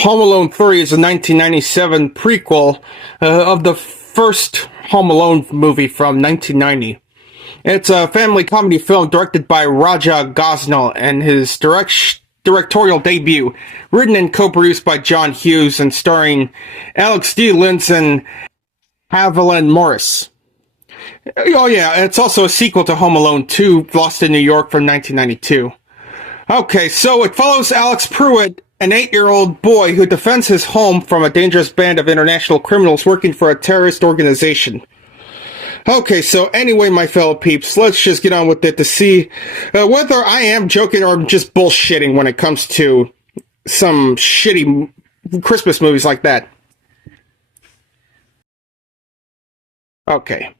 Home Alone 3 is a 1997 prequel of the first Home Alone movie from 1990. It's a family comedy film directed by Raja Gosnel and his directorial debut, written and co-produced by John Hughes and starring Alex D. Linz and Haviland Morris. Oh yeah, it's also a sequel to Home Alone 2, Lost in New York from 1992. Okay, so it follows Alex Pruitt, an 8-year-old boy who defends his home from a dangerous band of international criminals working for a terrorist organization. Okay, so anyway, my fellow peeps, let's just get on with it to see whether I am joking or just bullshitting when it comes to some shitty Christmas movies like that. Okay.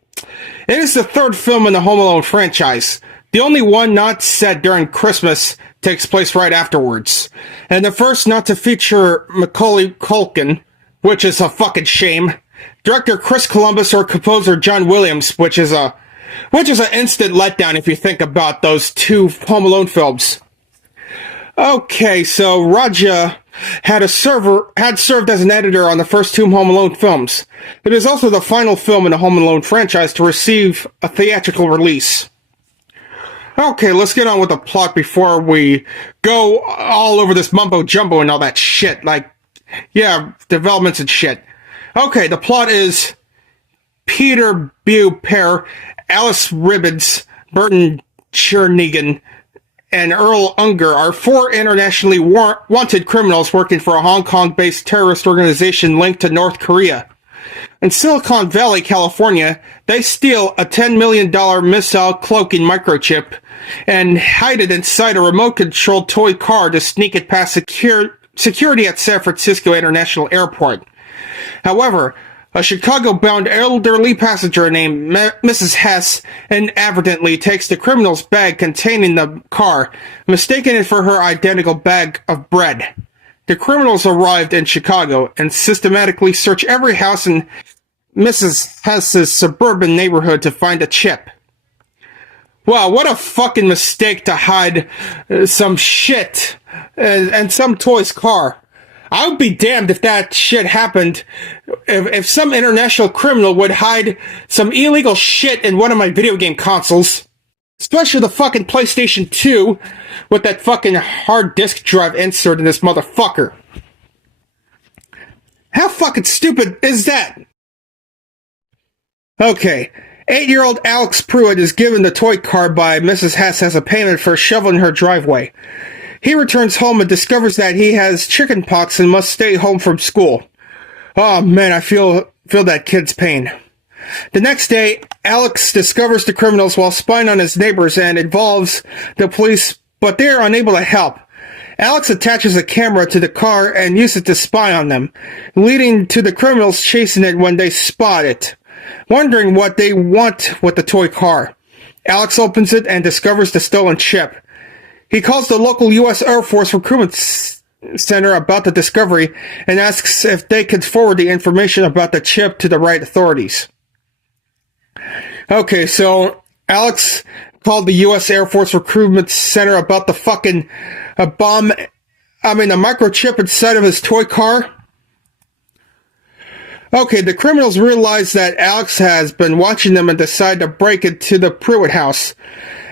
It is the third film in the Home Alone franchise. The only one not set during Christmas takes place right afterwards. And the first not to feature Macaulay Culkin, which is a fucking shame. Director Chris Columbus or composer John Williams, which is an instant letdown if you think about those two Home Alone films. Okay, so Raja had served as an editor on the first two Home Alone films. It is also the final film in the Home Alone franchise to receive a theatrical release. Okay, let's get on with the plot before we go all over this mumbo-jumbo and all that shit. Like, yeah, developments and shit. Okay, the plot is Peter Bew-Pair, Alice Ribbons, Burton Chernigan, and Earl Unger are four internationally wanted criminals working for a Hong Kong-based terrorist organization linked to North Korea. In Silicon Valley, California, they steal a $10 million missile cloaking microchip and hide it inside a remote-controlled toy car to sneak it past security at San Francisco International Airport. However, a Chicago-bound elderly passenger named Mrs. Hess inadvertently takes the criminal's bag containing the car, mistaking it for her identical bag of bread. The criminals arrived in Chicago and systematically search every house in Mrs. Hess's suburban neighborhood to find a chip. Wow, what a fucking mistake to hide some shit and some toy's car. I would be damned if that shit happened. If some international criminal would hide some illegal shit in one of my video game consoles. Especially the fucking PlayStation 2 with that fucking hard disk drive insert in this motherfucker. How fucking stupid is that? Okay. 8-year-old Alex Pruitt is given the toy car by Mrs. Hess as a payment for shoveling her driveway. He returns home and discovers that he has chickenpox and must stay home from school. Oh man, I feel that kid's pain. The next day, Alex discovers the criminals while spying on his neighbors and involves the police, but they are unable to help. Alex attaches a camera to the car and uses it to spy on them, leading to the criminals chasing it when they spot it, wondering what they want with the toy car. Alex opens it and discovers the stolen chip. He calls the local U.S. Air Force Recruitment Center about the discovery and asks if they could forward the information about the chip to the right authorities. Okay, so Alex called the U.S. Air Force Recruitment Center about the fucking a microchip inside of his toy car. Okay, the criminals realize that Alex has been watching them and decide to break into the Pruitt house.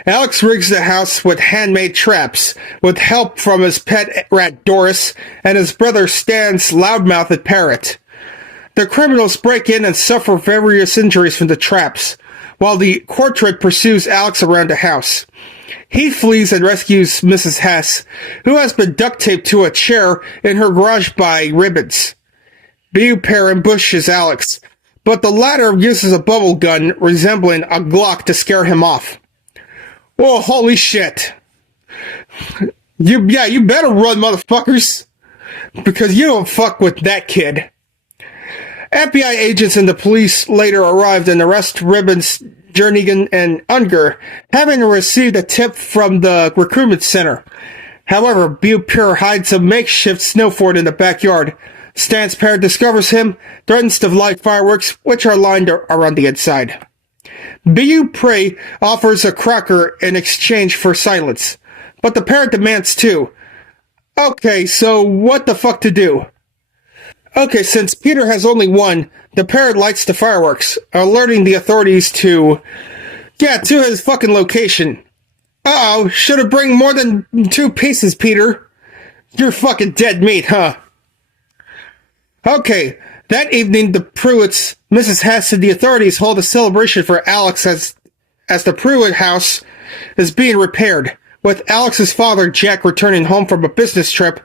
Alex rigs the house with handmade traps, with help from his pet rat Doris and his brother Stan's loudmouthed parrot. The criminals break in and suffer various injuries from the traps, while the quartet pursues Alex around the house. He flees and rescues Mrs. Hess, who has been duct taped to a chair in her garage by ribbons. Bew-Pair ambushes Alex, but the latter uses a bubble gun resembling a Glock to scare him off. Oh, holy shit. You better run, motherfuckers. Because you don't fuck with that kid. FBI agents and the police later arrived and arrest Ribbons, Jernigan, and Unger, having received a tip from the recruitment center. However, Bew-Pair hides a makeshift snow fort in the backyard. Stan's parrot discovers him, threatens to light fireworks, which are lined around the inside. Bew-Pair offers a cracker in exchange for silence, but the parrot demands two. Okay, so what the fuck to do? Okay, since Peter has only one, the parrot lights the fireworks, alerting the authorities to his fucking location. Uh-oh, should've bring more than 2 pieces, Peter. You're fucking dead meat, huh? Okay, that evening, the Pruitts, Mrs. Hess, and the authorities hold a celebration for Alex as the Pruitt house is being repaired. With Alex's father, Jack, returning home from a business trip,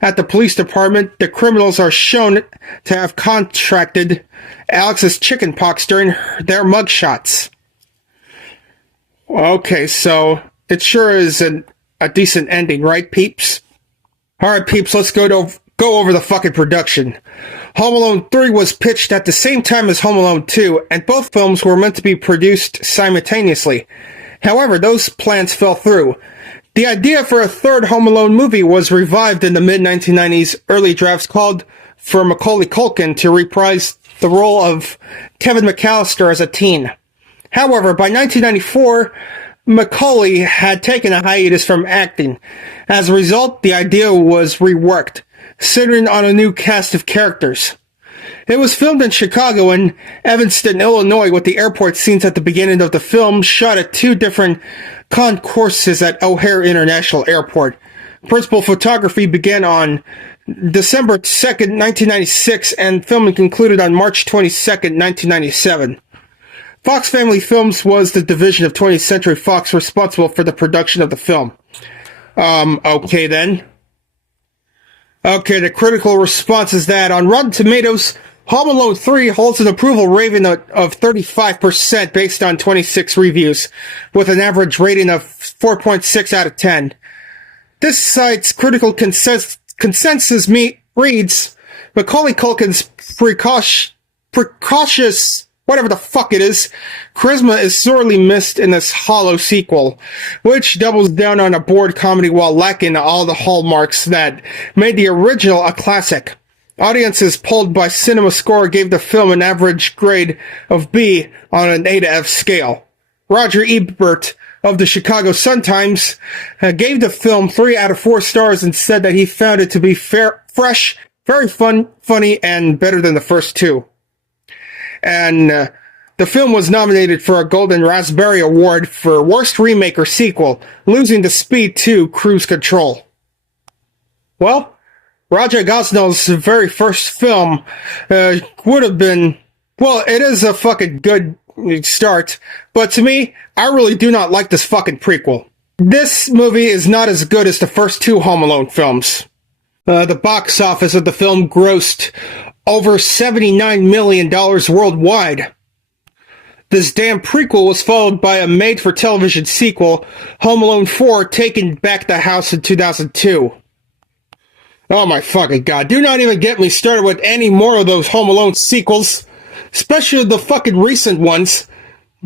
at the police department, the criminals are shown to have contracted Alex's chickenpox during their mugshots. Okay, so it sure is a decent ending, right, peeps? Alright, peeps, let's go over the fucking production. Home Alone 3 was pitched at the same time as Home Alone 2, and both films were meant to be produced simultaneously. However, those plans fell through. The idea for a third Home Alone movie was revived in the mid-1990s. Early drafts called for Macaulay Culkin to reprise the role of Kevin McAllister as a teen. However, by 1994, Macaulay had taken a hiatus from acting. As a result, the idea was reworked, centering on a new cast of characters. It was filmed in Chicago and Evanston, Illinois, with the airport scenes at the beginning of the film shot at 2 different concourses at O'Hare International Airport. Principal photography began on December 2nd, 1996, and filming concluded on March 22nd, 1997. Fox Family Films was the division of 20th Century Fox responsible for the production of the film. Okay then. Okay, the critical response is that on Rotten Tomatoes, Home Alone 3 holds an approval rating of 35% based on 26 reviews, with an average rating of 4.6 out of 10. This site's critical consensus reads, Macaulay Culkin's precocious, whatever the fuck it is, charisma is sorely missed in this hollow sequel, which doubles down on a bored comedy while lacking all the hallmarks that made the original a classic. Audiences polled by CinemaScore gave the film an average grade of B on an A to F scale. Roger Ebert of the Chicago Sun-Times gave the film 3 out of 4 stars and said that he found it to be fresh, very funny, and better than the first 2. And the film was nominated for a Golden Raspberry Award for Worst Remake or Sequel, losing to Speed 2 Cruise Control. Well, Roger Gosnell's very first film would have been, well, it is a fucking good start, but to me, I really do not like this fucking prequel. This movie is not as good as the first 2 Home Alone films. The box office of the film grossed over $79 million worldwide. This damn prequel was followed by a made-for-television sequel, Home Alone 4, Taking Back the House in 2002. Oh my fucking god, do not even get me started with any more of those Home Alone sequels, especially the fucking recent ones.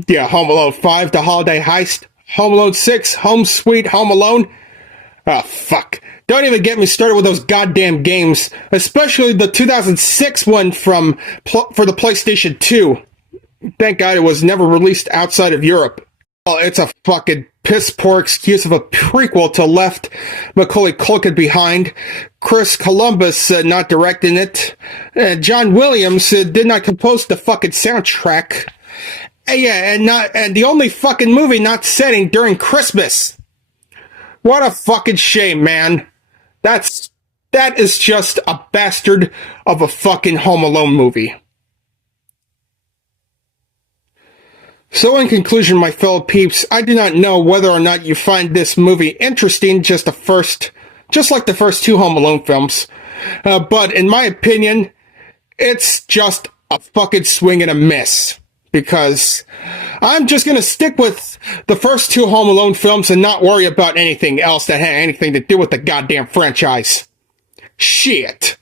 Yeah, Home Alone 5, The Holiday Heist, Home Alone 6, Home Sweet Home Alone. Oh fuck. Don't even get me started with those goddamn games, especially the 2006 one for the PlayStation 2. Thank God it was never released outside of Europe. Well, it's a fucking piss-poor excuse of a prequel to left Macaulay Culkin behind, Chris Columbus not directing it, John Williams did not compose the fucking soundtrack. And the only fucking movie not setting during Christmas. What a fucking shame, man. That is just a bastard of a fucking Home Alone movie. So in conclusion, my fellow peeps, I do not know whether or not you find this movie interesting, just like the first 2 Home Alone films. But in my opinion, it's just a fucking swing and a miss. Because I'm just gonna stick with the first 2 Home Alone films and not worry about anything else that had anything to do with the goddamn franchise. Shit.